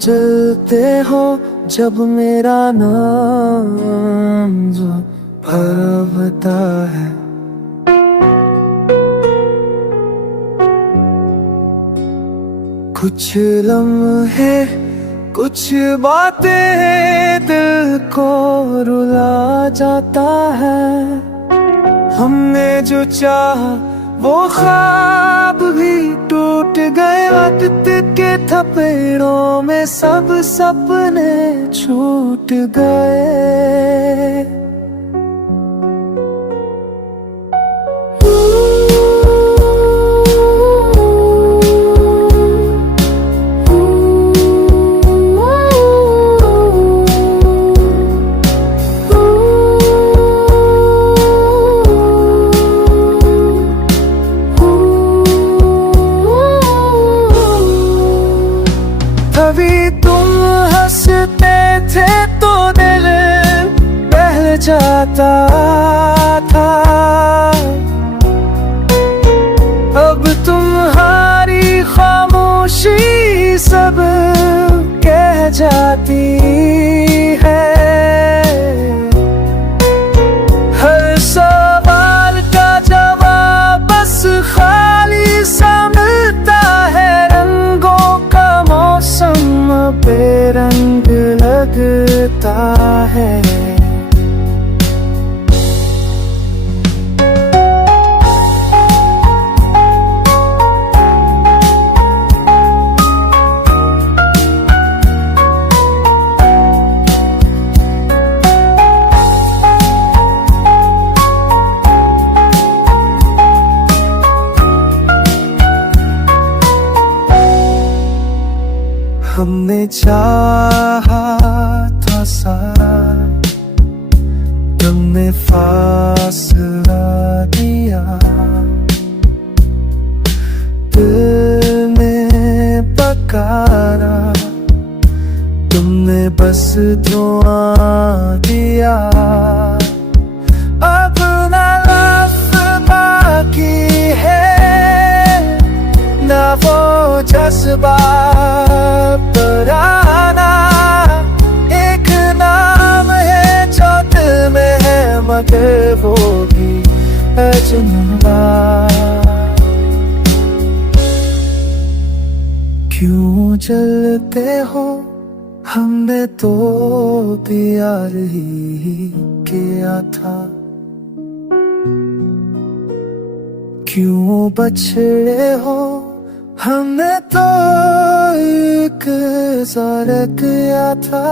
जलते हो जब मेरा नाम जो भरता है। कुछ लम्हे कुछ बातें दिल को रुला जाता है। हमने जो चाहा वो ख्वाब भी टूट गए। वक्त के थपेड़ों में सब सपने छूट गए। कभी तुम हंसते थे तो दिल बहल जाता था। अब तुम्हारी खामोशी सब कह जाती है। हर सवाल का जवाब बस खाली सा मिलता है। रंगों का मौसम बेरंग लगता है। हमने चाहा था सारा, तुमने फासला दिया। दिल में पकारा, तुमने बस धुआं दिया। अब ना लफ्ज़ बाकी है, ना वो जज्बा पुराना। एक नाम है जो दिल में है मगर वो भी अजनबा। क्यों जलते हो, हमने तो प्यार ही किया था। क्यों बछड़े हो, हमने तो एक सार किया था।